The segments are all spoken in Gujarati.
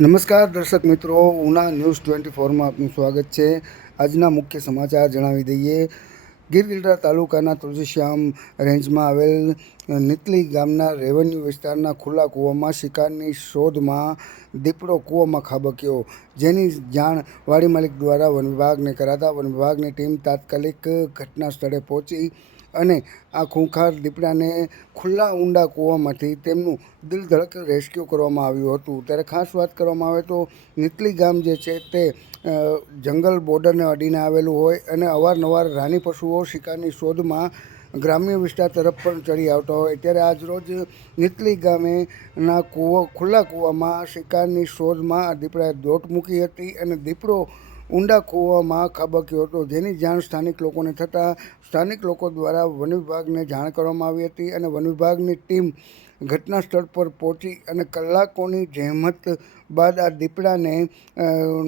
નમસ્કાર દર્શક મિત્રો, ઉના ન્યૂઝ 24માં આપનું સ્વાગત છે। આજના મુખ્ય સમાચાર જણાવી દઈએ। ગીરગઢડા તાલુકાના તુલસીશ્યામ રેન્જમાં આવેલ નીતલી ગામના રેવન્યુ વિસ્તારના ખુલ્લા કૂવામાં શિકારની શોધમાં દીપડો કૂવામાં ખાબક્યો, જેની જાણ વાડી માલિક દ્વારા વન વિભાગને કરાતા વન વિભાગની ટીમ તાત્કાલિક ઘટના સ્થળે પહોંચી અને આ ખૂંખાર દીપડાને ખુલ્લા ઊંડા કૂવામાંથી તેમનું દિલધડક રેસ્ક્યુ કરવામાં આવ્યું હતું। ત્યારે ખાસ વાત કરવામાં આવે તો નીતલી ગામ જે છે તે જંગલ બોર્ડરને અડીને આવેલું હોય અને અવારનવાર રાની પશુઓ શિકારની શોધમાં ગ્રામ્ય વિસ્તાર તરફ પણ ચડી આવતા હોય। ત્યારે આજરોજ નીતલી ગામેના ખુલ્લા કૂવામાં શિકારની શોધમાં આ દીપડાએ દોટ મૂકી હતી અને દીપડો ઊંડા કૂવામાં ખાબક્યો હતો, જેની જાણ સ્થાનિક લોકોને થતાં સ્થાનિક લોકો દ્વારા વન વિભાગને જાણ કરવામાં આવી હતી અને વન વિભાગની ટીમ ઘટના સ્થળ પર પહોંચી અને કલાકોની જહેમત બાદ આ દીપડાને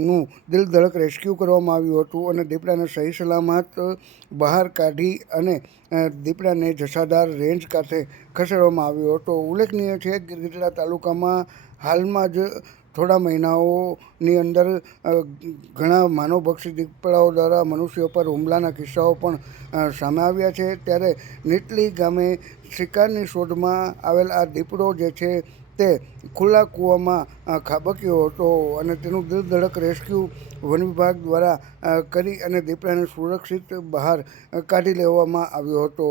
નું દિલધડક રેસ્ક્યુ કરવામાં આવ્યું હતું અને દીપડાને સહી સલામત બહાર કાઢી અને દીપડાને જસાધાર રેન્જ ખાતે ખસેડવામાં આવ્યો હતો। ઉલ્લેખનીય છે કે ગીરગઢડા તાલુકામાં હાલમાં જ થોડા મહિનાઓની અંદર ઘણા માનવભક્ષી દીપડાઓ દ્વારા મનુષ્યો પર હુમલાના કિસ્સાઓ પણ સામે આવ્યા છે। ત્યારે નીતલી ગામે શિકારની શોધમાં આવેલ આ દીપડો જે છે તે ખુલ્લા કૂવામાં ખાબક્યો હતો અને તેનું દિલધડક રેસ્ક્યુ વન વિભાગ દ્વારા કરી અને દીપડાને સુરક્ષિત બહાર કાઢી લેવામાં આવ્યો હતો।